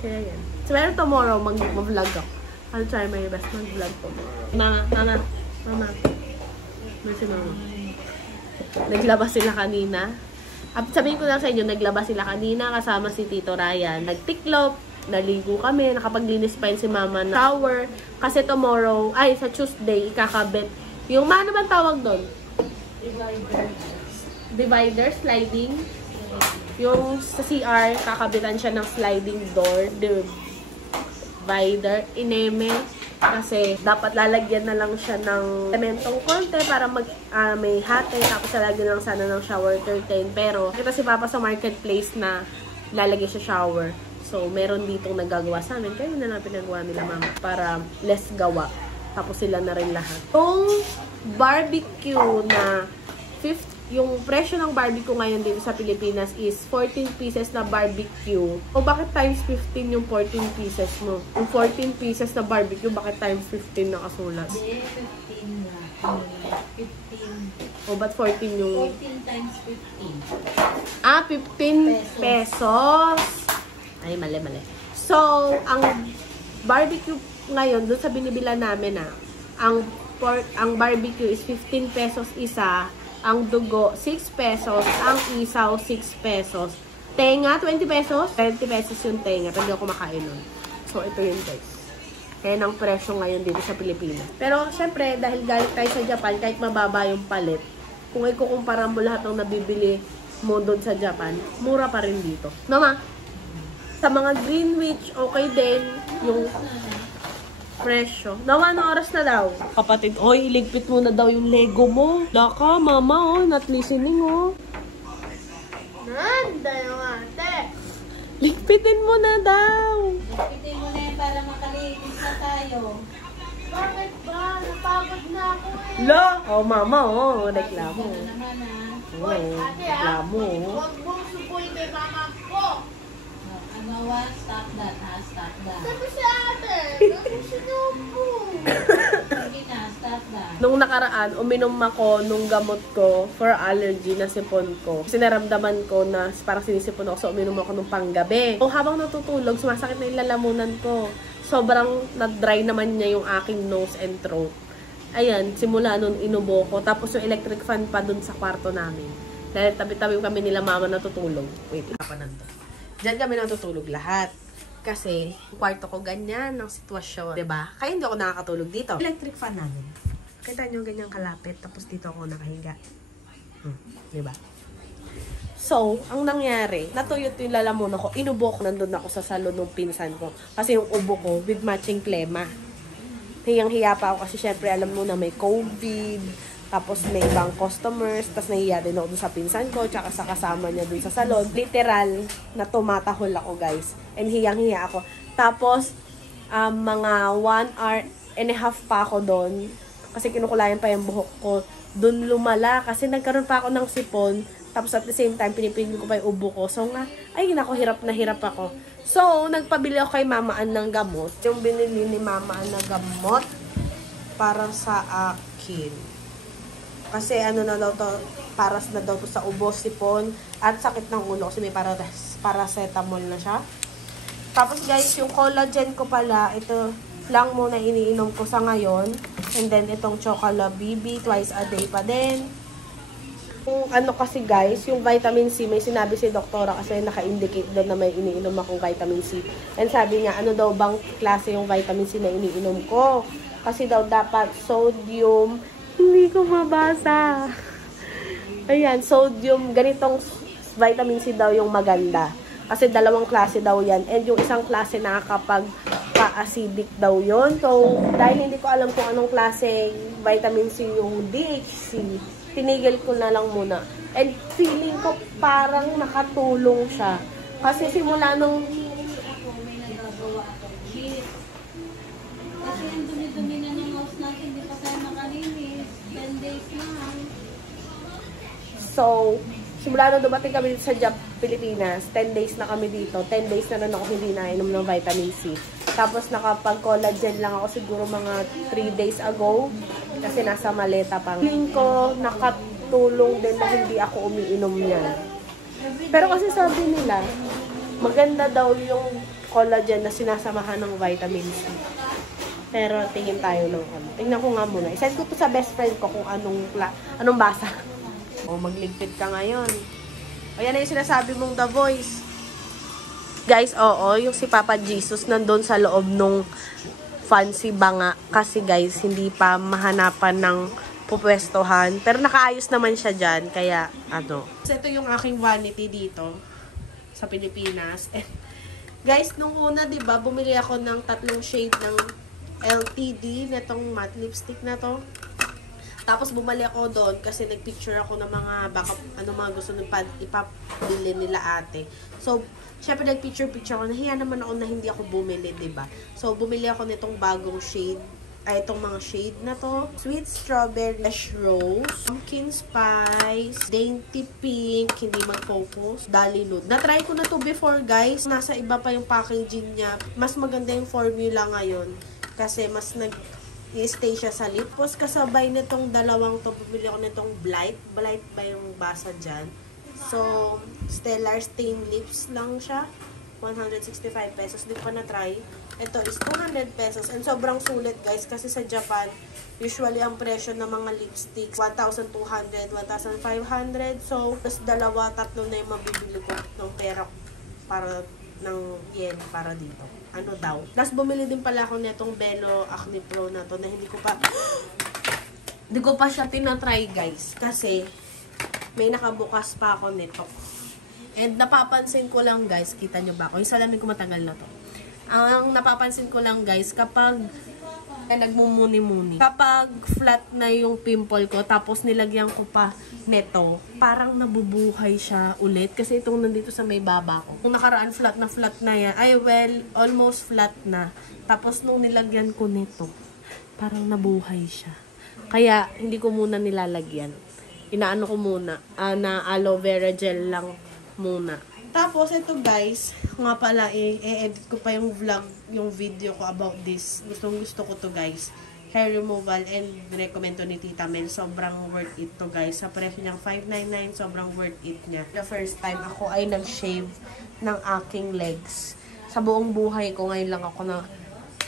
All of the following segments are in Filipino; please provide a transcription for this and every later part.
Kaya yan. So, pero tomorrow, mag-vlog ako. I'll try my best mag-vlog tomorrow. Mama. Si Mama. Naglabas sila kanina. Sabihin ko lang sa inyo, naglabas sila kanina kasama si Tito Ryan. Nagtiklop, naligo kami, nakapaglinis pa yun si Mama na shower. Kasi tomorrow, sa Tuesday, ikakabit. Yung ano bang tawag doon? Divider, sliding. Yung sa CR, kakabitan siya ng sliding door. Divider, ineme. Kasi dapat lalagyan na lang siya ng sementong konti para may hati. Tapos lalagyan lang sana ng shower curtain. Pero kita si Papa sa marketplace na lalagay siya shower. So meron ditong nagagawa sa amin. Kaya yun na lang pinagawa nila Mama para less gawa. Tapos sila na rin lahat. Yung barbecue na yung presyo ng barbecue ngayon dito sa Pilipinas is 14 pieces na barbecue. O bakit times 15 yung 14 pieces mo? Yung 14 pieces na barbecue, bakit times 15 nakasulat? Hindi, 15 na. 15. O ba't 14 yung... 14 times 15 15. pesos. Ay, mali. So, ang barbecue ngayon, doon sa binibila namin ang barbecue is 15 pesos isa. Ang dugo, 6 pesos. Ang isaw, 6 pesos. Tenga, 20 pesos. 20 pesos yung tenga. Pwede ako kumakain nun. So, ito yun guys. Kaya ang presyo ngayon dito sa Pilipinas. Pero, syempre, dahil galing tayo sa Japan, kahit mababa yung palit, kung ikukumpara mo lahat ng nabibili mo doon sa Japan, mura pa rin dito. Mama, sa mga Greenwich, okay din yung presyo. Nawa, anong oras na daw? Kapatid, oy, iligpit mo na daw yung Lego mo. Daka, Mama, not listening, Nanda yung ate. Ligpitin mo na daw. Ligpitin mo na yan para makaligpit na tayo. Bakit ba? Napagod na ako Lo! Mama, reklamo. Ano naman, Reklamo. Huwag mong subuhin kay Mama ko. Stop that, stop that. Sabi si ate, ako sinubo. Sige na, stop that. Nung nakaraan, uminom ako nung gamot ko for allergy na sipon ko. Sinaramdaman ko na parang sinisipon ako, so uminom ako nung panggabi. So, habang natutulog, sumasakit na yung lalamunan ko. Sobrang na-dry naman niya yung aking nose and throat. Ayan, simula nun inubo ko. Tapos yung electric fan pa dun sa kwarto namin. Dahil tabi-tabi kami nila Mama natutulog. Wait, pa nandun. Diyan kami natutulog lahat. Kasi, yung kwarto ko ganyan ng sitwasyon. Diba? Kaya hindi ako nakakatulog dito. Electric fan namin. Kita nyo ganyan kalapit. Tapos dito ako nakahiga. Diba? So, ang nangyari, natuyot yung lalamunan ko. Inubo ko. Nandun ako sa salon ng pinsan ko. Kasi yung ubo ko with matching plema. Hiyang-hiya pa ako kasi syempre alam mo na may COVID. Tapos may ibang customers, tapos nahiya din ako dun sa pinsan ko, tsaka sa kasama niya dun sa salon. Literal na tumatahol ako guys. And hiyang-hiya ako. Tapos, mga 1.5 hours pa ako dun. Kasi kinukulayan pa yung buhok ko. Dun lumala. Kasi nagkaroon pa ako ng sipon. Tapos at the same time, pinipigil ko pa yung ubo ko. So nga, ay nako, hirap na hirap ako. So, nagpabili ako kay Mama Ann ng gamot. Yung binili ni Mama Ann na gamot para sa akin. Kasi ano na daw to, paras na daw to sa ubo, sipon, at sakit ng ulo kasi may paracetamol na siya. Tapos guys, yung collagen ko pala, ito lang muna iniinom ko sa ngayon. And then itong Chocola BB, twice a day pa din. Yung ano kasi guys, yung vitamin C, may sinabi si doktora kasi naka-indicate doon na may iniinom akong vitamin C. And sabi niya, ano daw bang klase yung vitamin C na iniinom ko? Kasi daw dapat sodium, hindi ko mabasa. Ayan, sodium, ganitong vitamin C daw yung maganda. Kasi dalawang klase daw yan. And yung isang klase nakakapag-acidic daw yon. So, dahil hindi ko alam kung anong klase vitamin C yung DHC, tinigil ko na lang muna. And feeling ko parang nakatulong siya. Kasi simula nung... Kasi yung dumi-dumi na ng house natin, hindi pa tayo makalinis. 10 days lang. So, simula nung dumating kami sa Pilipinas, 10 days na kami dito. 10 days na rin ako hindi nainom ng vitamin C. Tapos nakapag-collagen lang ako siguro mga 3 days ago. Kasi nasa maleta pang. Feeling ko nakatulong din na hindi ako umiinom niyan. Pero kasi sabi nila, maganda daw yung collagen na sinasamahan ng vitamin C. Pero tingin tayo ng ano. Tingnan ko nga muna. I-send ko to sa best friend ko kung anong basa. O, magligpit ka ngayon. O, yan na yung sinasabi mong The Voice. Guys, oo, yung si Papa Jesus nandun sa loob nung fancy banga. Kasi guys, hindi pa mahanapan ng pupwestohan. Pero nakaayos naman siya dyan. Kaya, ano. So, ito yung aking vanity dito sa Pilipinas. Guys, nung una, diba, bumili ako ng 3 shade ng LTD netong matte lipstick na to. Tapos bumalik ako doon kasi nagpicture ako ng mga baka mga gusto nang ipabili nila ate. So, syempre nagpicture ako. Nahiya naman ako na hindi ako bumili, 'di ba? So, bumili ako nitong bagong shade. Ay, itong mga shade na to. Sweet Strawberry, Fresh Rose, Pumpkin Spice, Dainty Pink, hindi mag-focus, Dali Nude. Na-try ko na to before, guys. Nasa iba pa yung packaging niya. Mas maganda yung formula ngayon. Kasi mas nag-i-stay siya sa lip. Tapos kasabay nitong dalawang to, bumili ako nitong Blight. Blight ba yung basa dyan? So, Stellar Stain Lips lang siya. 165 pesos. Di ko pa na-try. Ito is 200 pesos. And sobrang sulit, guys. Kasi sa Japan, usually ang presyo ng mga lipsticks, 1,200, 1,500. So, mas 2-3 na yung mabibili ko ng pera para ng yen para dito. Ano daw. Tapos bumili din pala ako netong Belo Acne Pro na to na hindi ko pa siya tinatry, guys. Kasi may nakabukas pa ako nito. And napapansin ko lang, guys, kita nyo ba ako? Yung salamin ko matagal na to. Ang napapansin ko lang, guys, kapag nagmumuni-muni, kapag flat na yung pimple ko, tapos nilagyan ko pa neto, parang nabubuhay siya ulit. Kasi itong nandito sa may baba ko. Kung nakaraan flat na yan, ay well, almost flat na. Tapos nung nilagyan ko neto, parang nabuhay siya. Kaya, hindi ko muna nilalagyan. Inaano ko muna, na aloe vera gel lang muna. Tapos, ito guys, nga pala, i-edit ko pa yung vlog, yung video ko about this. Gusto ko to guys. Hair removal and recommend to ni Tita Mel. Sobrang worth it to guys. Sa presyo niyang $5.99, sobrang worth it niya. The first time ako ay nag-shave ng aking legs. Sa buong buhay ko, ngayon lang ako na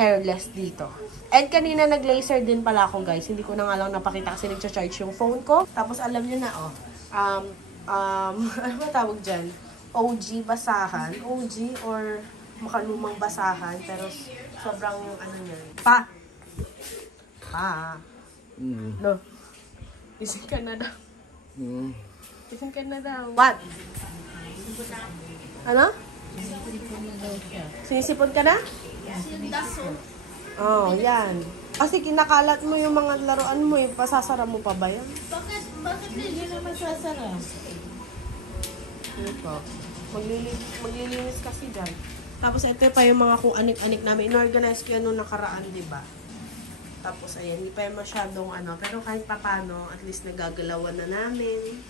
hairless dito. And kanina nag-laser din pala ako guys. Hindi ko na nga lang napakita kasi nag-charge yung phone ko. Tapos alam niyo na, ano ba tawag dyan? OG basahan. OG or makalumang basahan. Pero sobrang ano niya. No. Isip ka na daw. Isip ka na daw. What? Ano? Sinisipon ka na? Oh, yan. Kasi kinakalat mo yung mga laruan mo, pasasara mo pa ba yan? Bakit hindi naman sasara? Ito. Maglilinis kasi dyan. Tapos ito pa yung mga kung anik-anik namin. In-organize ko yan nung nakaraan, diba? Tapos ayan, hindi pa yung masyadong ano. Pero kahit pa paano, at least nagagalawan na namin.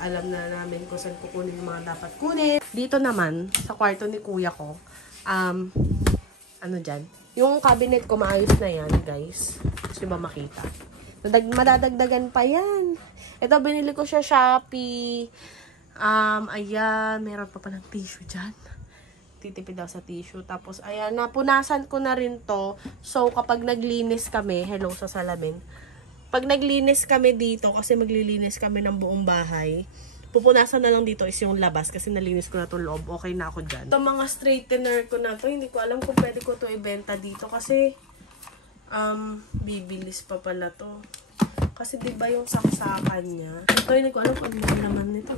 Alam na namin kung saan kukunin yung mga dapat kunin. Dito naman, sa kwarto ni kuya ko, ano dyan? Yung cabinet ko, maayos na yan, guys. Gusto ba makita? Madadagdagan pa yan. Ito, binili ko siya Shopee. Ayan, meron pa palang tissue dyan. Titipid daw sa tissue. Tapos, ayan, napunasan ko na rin to. So, kapag naglinis kami, hello sa salamin. Pag naglinis kami dito, kasi maglilinis kami ng buong bahay, pupunasan na lang dito is yung labas kasi nalinis ko na itong loob. Okay na ako dyan. Ito mga straightener ko na to. Hindi ko alam kung pwede ko to ibenta dito kasi bibilis pa pala to. Kasi diba yung saksakan niya. Ito hindi ko alam kung ano naman nito.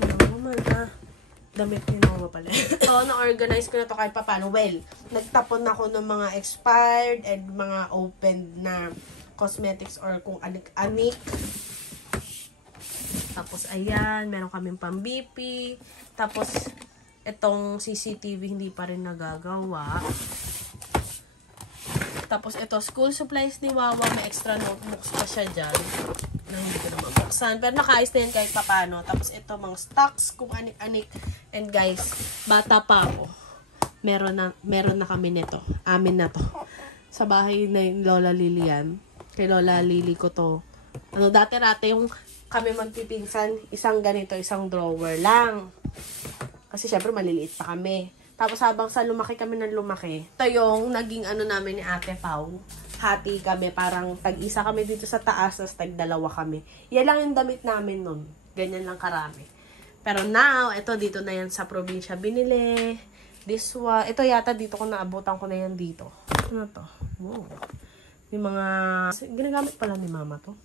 Damit niya naman pala. So, na-organize ko na to kahit pa paano. Well, nagtapon ako ng mga expired and mga opened na cosmetics or kung anik-anik. Tapos, ayan, meron kaming pang-BP. Tapos, itong CCTV hindi pa rin nagagawa. Tapos, ito, school supplies ni Wawa. May extra notebooks pa siya dyan. Na hindi ko na mabuksan. Pero nakaayos na yan kahit papano. Tapos, ito, mga stocks, kung anik-anik. And guys, bata pa ako. Meron na kami nito. Amin na to. Sa bahay ni Lola Lilian. Kay Lola Lili ko to. Dati-rate yung kami magpipinsan, isang ganito, isang drawer lang. Kasi syempre maliliit pa kami. Tapos habang sa lumaki kami ng lumaki, ito yung naging ano namin ni Ate Pau. Hati kami, parang tag-isa kami dito sa taas, tapos tag-dalawa kami. Yan lang yung damit namin nun. Ganyan lang karami. Pero now, ito dito na yan sa probinsya binili. This one, ito yata dito ko naabutan ko na yan dito. Ano to? Wow. Yung mga, ginagamit pala ni Mama to.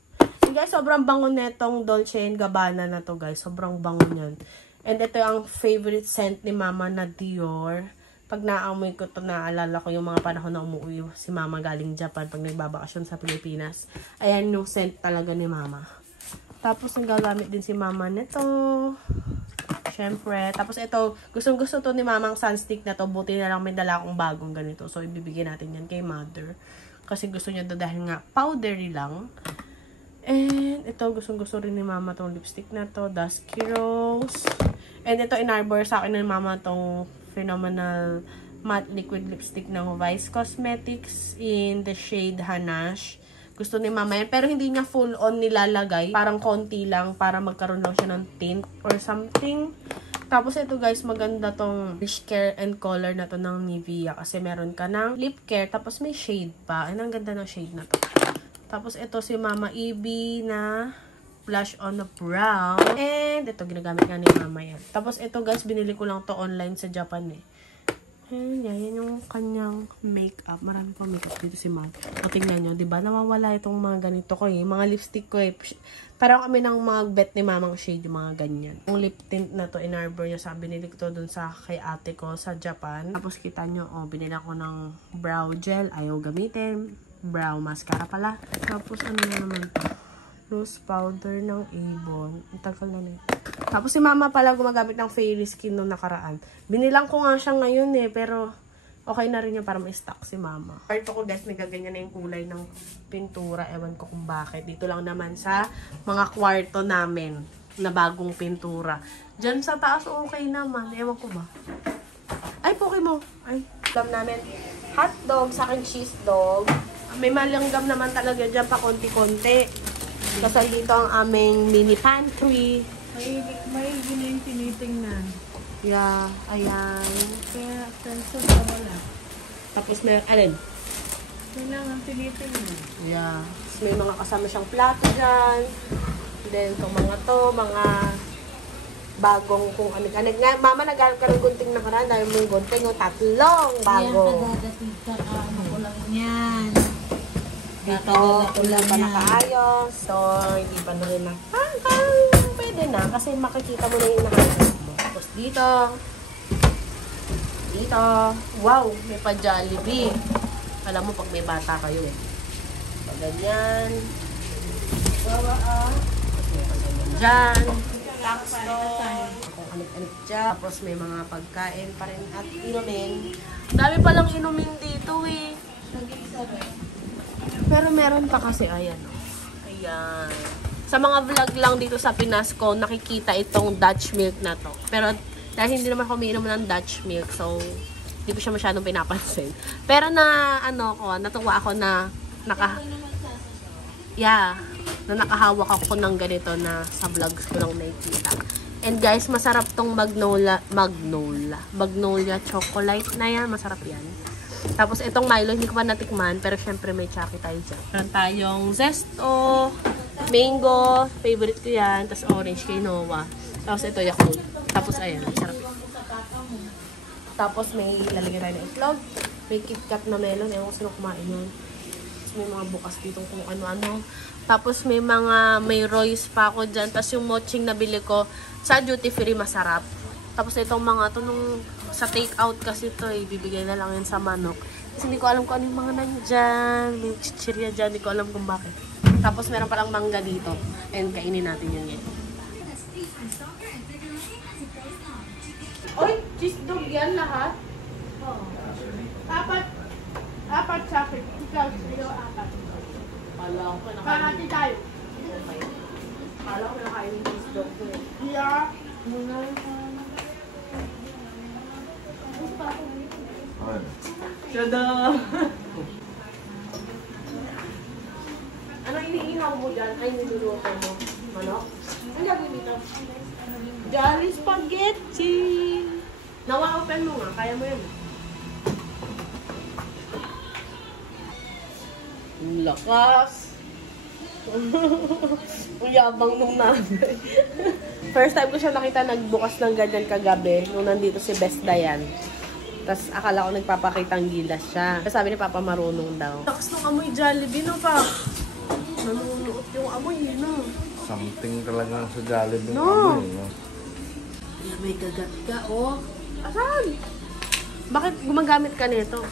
And guys, sobrang bango netong Dolce & Gabbana na to guys. Sobrang bango niyan. And ito ang favorite scent ni Mama na Dior. Pag naamoy ko to, naalala ko yung mga panahon na umuwi si Mama galing Japan pag nagbabakasyon sa Pilipinas. Ayan yung scent talaga ni Mama. Tapos nagagamit din si Mama nito. Siyempre. Tapos ito, gustong-gusto to ni Mama ang sunstick na to. Buti na lang may dala akong bagong ganito. So, ibibigay natin yan kay Mother. Kasi gusto niya to dahil nga powdery lang. And ito, gustong-gusto rin ni Mama tong lipstick na to. Dusky Rose. And ito, inarbor sa akin ng Mama tong Phenomenal Matte Liquid Lipstick ng Vice Cosmetics in the shade Hanache. Gusto ni Mama yan. Pero hindi niya full on nilalagay. Parang konti lang para magkaroon lang siya ng tint or something. Tapos ito guys, maganda tong Wish Care and Color na to ng Nivea. Kasi meron ka ng lip care. Tapos may shade pa. And ang ganda ng shade na to. Tapos ito si Mama Ibi na blush on the brown. And ito, ginagamit nga ni Mama yan. Tapos ito guys, binili ko lang to online sa Japan eh. And yan yung kanyang makeup. Marami pa makeup dito si Mama. O tingnan nyo, diba? Nawawala itong mga ganito ko eh. Mga lipstick ko eh. Parang kami ng mga bet ni Mamang shade, yung mga ganyan. Yung lip tint na to, inarbor niya sa binili ko to dun sa kay ate ko sa Japan. Tapos kita nyo, oh, binili ko ng brow gel. Ayaw gamitin. Brow mascara pala. Tapos ano na naman to? Loose powder ng Avon. Ang tagal na nito. Tapos si Mama pala gumagamit ng Fairy Skin nung nakaraan. Binilang ko nga siya ngayon eh. Pero okay na rin niya para ma-stock si Mama. Parto ko guys, nagaganyan na yung kulay ng pintura. Ewan ko kung bakit. Dito lang naman sa mga kwarto namin na bagong pintura. Diyan sa taas okay naman. Ewan ko ba? Ay, poke mo. Ay, alam namin. Hotdog sa akin cheese dog. May malanggam naman talaga dyan pa konti-konti. Kasi dito ang aming mini pantry. May yung tinitingnan. Yeah, ayan. Kaya, attention ka wala. Tapos may, alin? Kailangan tinitingnan. Yeah. Tapos may mga kasama siyang plato dyan. Then, itong mga to, mga bagong kung anig-anig. Nga, Mama, nag-alap ka ng gunting na karaan. Dahil mo yung gunting, yung tatlong bago. Yan, kadadatid ka. Ano ko lang yan. Dito, ulan pa nakaayos. So, hindi pa na rin na. Pwede na. Kasi makikita mo na yung nakaayos mo. Tapos dito. Dito. Wow, may pa Jollibee. Alam mo, pag may bata kayo eh. Pag ganyan. Tapos may pa ganyan dyan. Taxstone. Kung anik-anik dyan. Tapos may mga pagkain pa rin at inumin. Dami palang inumin dito eh. Pero meron pa kasi, ayan. Ayan. Sa mga vlog lang dito sa Pinas ko, nakikita itong Dutch milk na to. Pero dahil hindi naman ako umiinom ng Dutch milk, so hindi ko siya masyadong pinapansin. Pero na, natuwa ako na nakahawak ako ng ganito na sa vlogs ko lang nakikita. And guys, masarap tong Magnolia chocolate na yan. Masarap yan. Tapos itong Milo, hindi ko pa natikman, pero syempre may Chucky tayo dyan. Meron tayong Zesto, mango, favorite ko yan, tapos orange kay Noah. Tapos ito Yakult. Tapos ayan, sarap. Tapos may lalagyan tayo ng itlog, may KitKat na melon, ewan ko sino kumain yun. Tapos may mga bukas dito kung ano-ano. Tapos may Royce pa ako dyan, tapos yung moching nabili ko sa duty free masarap. Tapos itong mga to nung sa take out kasi to bibigay na lang yan sa manok. Kasi hindi ko alam kung ano yung mga nandyan. May chichirya dyan, hindi ko alam kung bakit. Tapos meron palang mangga dito. And kainin natin yun yan. Oy, cheese dog yan lahat? Oo. Apat sa akin. Ikaw, sa'yo, apat. Kala ko na Kahati tayo. Kala ko na kain yung cheese dog ko eh. Yeah. Muna Tada! Ano iniihaw mo dyan? Ay, niluluto mo. Manok? Ang gagawin dito? Jolly Spaghetti! Nawa-open mo nga. Kaya mo yan. Ang lakas. Ang yabang nung nanay. First time ko siya nakita nagbukas ng ganyan kagabi nung nandito si Best Dayan. Tapos akala ko nagpapakitang gilas siya. Tapos sabi ni Papa marunong daw. Lakas ng amoy Jollibee, no, pa? Nanunuot yung amoy, no? Something talaga sa Jollibee. No. No? Kaya may gagat ka, oh. Asan? Bakit gumagamit ka nito?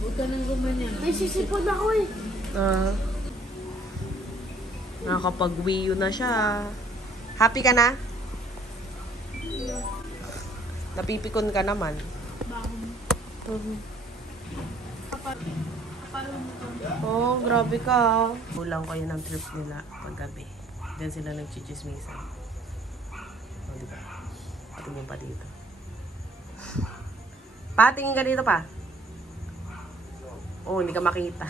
Huwag ka nang gumanyan. May sisipon ako eh. Nakakapag-wiyo na siya. Happy ka na? Napipikon ka naman. Oh, grabe ka. Kulang kayo ng trip nila paggabi. Diyan sila nagchichismisan. Oh, diba? Patingin pa dito. Patingin ka dito pa. Oh, hindi ka makita.